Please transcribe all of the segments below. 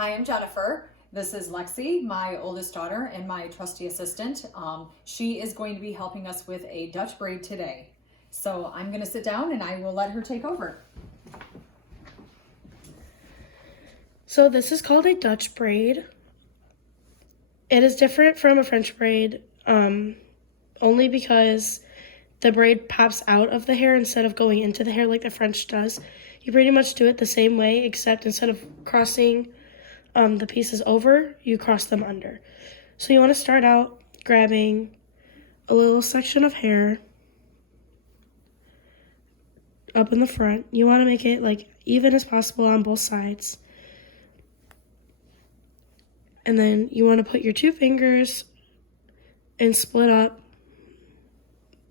Hi, I'm Jennifer. This is Lexi, my oldest daughter and my trusty assistant. She is going to be helping us with a Dutch braid today. So I'm going to sit down and I will let her take over. So this is called a Dutch braid. It is different from a French braid only because the braid pops out of the hair instead of going into the hair like the French does. You pretty much do it the same way, except instead of crossing the pieces over, you cross them under. So you want to start out grabbing a little section of hair up in the front. You want to make it like even as possible on both sides. And then you want to put your 2 fingers and split up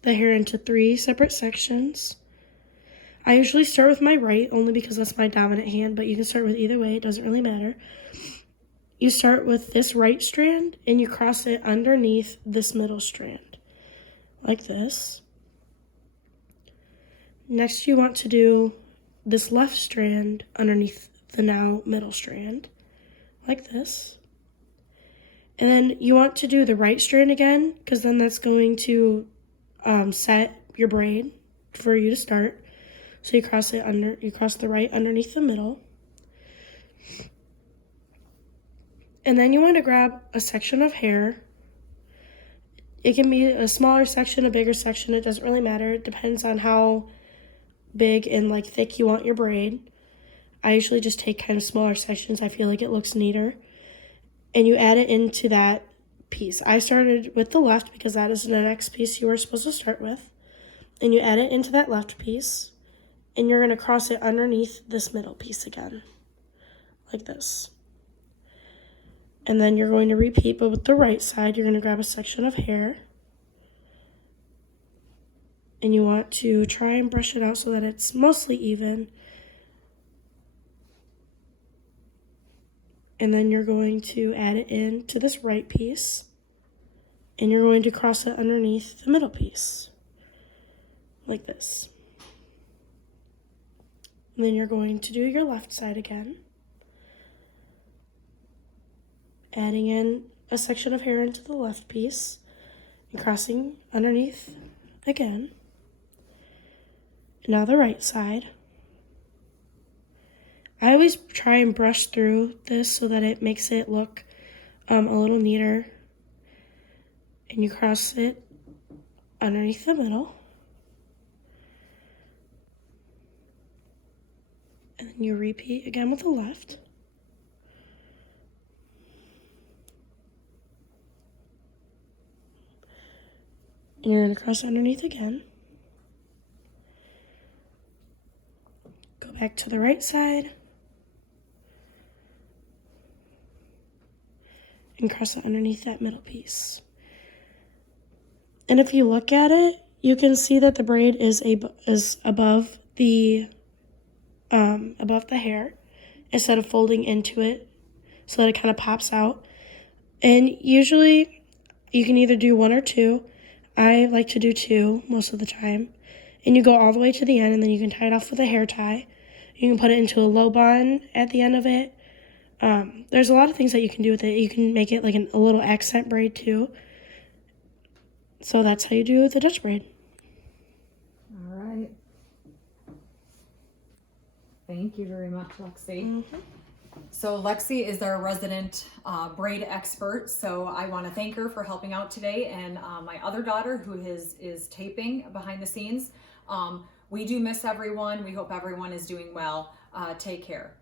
the hair into 3 separate sections. I usually start with my right only because that's my dominant hand, but you can start with either way, it doesn't really matter. You start with this right strand and you cross it underneath this middle strand, like this. Next you want to do this left strand underneath the now middle strand, like this. And then you want to do the right strand again, because then that's going to set your braid for you to start. So you cross the right underneath the middle. And then you want to grab a section of hair. It can be a smaller section, a bigger section, it doesn't really matter. It depends on how big and like thick you want your braid. I usually just take kind of smaller sections. I feel like it looks neater. And you add it into that piece. I started with the left because that is the next piece you were supposed to start with. And you add it into that left piece, and you're going to cross it underneath this middle piece again, like this. And then you're going to repeat, but with the right side, you're going to grab a section of hair, and you want to try and brush it out so that it's mostly even. And then you're going to add it in to this right piece, and you're going to cross it underneath the middle piece, like this. And then you're going to do your left side again, adding in a section of hair into the left piece, and crossing underneath again. And now the right side. I always try and brush through this so that it makes it look a little neater. And you cross it underneath the middle. And then you repeat again with the left. And you're going to cross underneath again. Go back to the right side. And cross it underneath that middle piece. And if you look at it, you can see that the braid is above the hair instead of folding into it, so that it kind of pops out. And usually you can either do 1 or 2. I like to do 2 most of the time. And you go all the way to the end, and then you can tie it off with a hair tie. You can put it into a low bun at the end of it. There's a lot of things that you can do with it. You can make it like a little accent braid too. So that's how you do the Dutch braid. All right. Thank you very much, Lexi. Mm-hmm. So Lexi is our resident braid expert. So I want to thank her for helping out today, and my other daughter who is taping behind the scenes. We do miss everyone. We hope everyone is doing well. Take care.